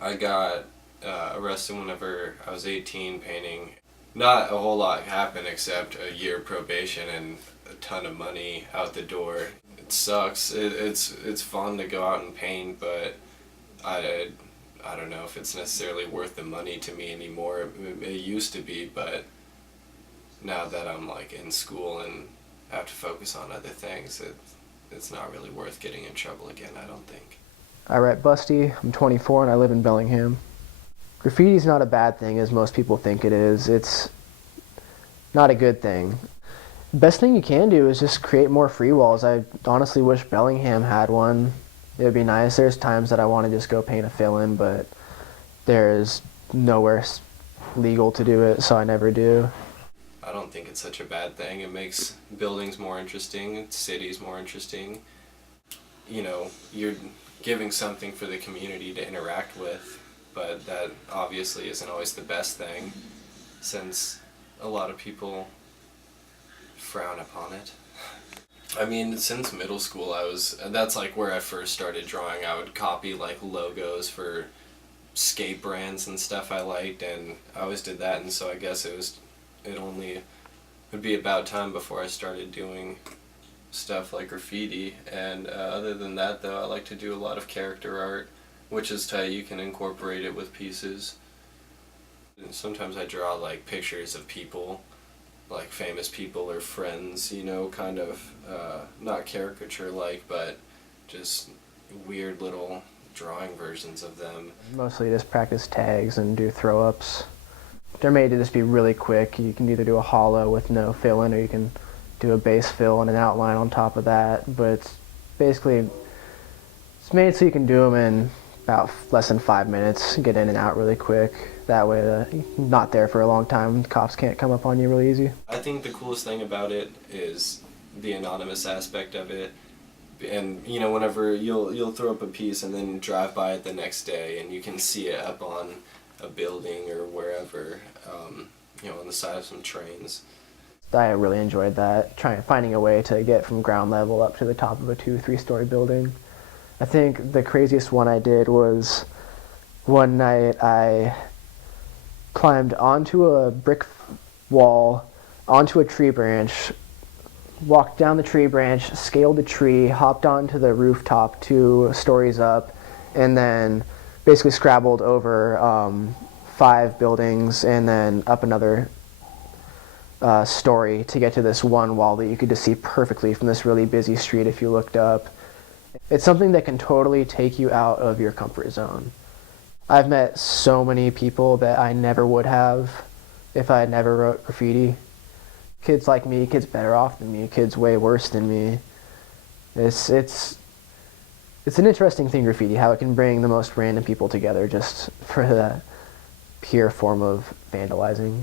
I got arrested whenever I was 18 painting. Not a whole lot happened except a year probation and a ton of money out the door. It sucks. It's fun to go out and paint, but I, I don't know if it's necessarily worth the money to me anymore. It used to be, but now that I'm like in school and have to focus on other things, it's not really worth getting in trouble again, I don't think. I write Busty, I'm 24 and I live in Bellingham. Graffiti is not a bad thing as most people think it is. It's not a good thing. The best thing you can do is just create more free walls. I honestly wish Bellingham had one. It would be nice. There's times that I want to just go paint a fill-in, but there's nowhere legal to do it, so I never do. I don't think it's such a bad thing. It makes buildings more interesting, cities more interesting. You know, you're giving something for the community to interact with, but that obviously isn't always the best thing, since a lot of people frown upon it. I mean, since middle school, that's like where I first started drawing. I would copy like logos for skate brands and stuff I liked, and I always did that, and so I guess it would be about time before I started doing stuff like graffiti. And other than that, though, I like to do a lot of character art, which is tight. You can incorporate it with pieces. And sometimes I draw like pictures of people, like famous people or friends, you know, kind of not caricature like, but just weird little drawing versions of them. Mostly just practice tags and do throw-ups. They're made to just be really quick. You can either do a hollow with no fill-in, or you can do a base fill and an outline on top of that. But it's basically, it's made so you can do them in about less than 5 minutes, get in and out really quick. That way you're not there for a long time. Cops can't come up on you really easy. I think the coolest thing about it is the anonymous aspect of it. And you know, whenever you'll throw up a piece and then drive by it the next day, and you can see it up on a building or wherever, you know, on the side of some trains. I really enjoyed that, finding a way to get from ground level up to the top of a 2-3-story building. I think the craziest one I did was one night I climbed onto a brick wall, onto a tree branch, walked down the tree branch, scaled the tree, hopped onto the rooftop 2 stories up, and then basically scrabbled over 5 buildings and then up another story to get to this one wall that you could just see perfectly from this really busy street if you looked up. It's something that can totally take you out of your comfort zone. I've met so many people that I never would have if I had never wrote graffiti. Kids like me, kids better off than me, kids way worse than me. It's an interesting thing, graffiti, how it can bring the most random people together just for that pure form of vandalizing.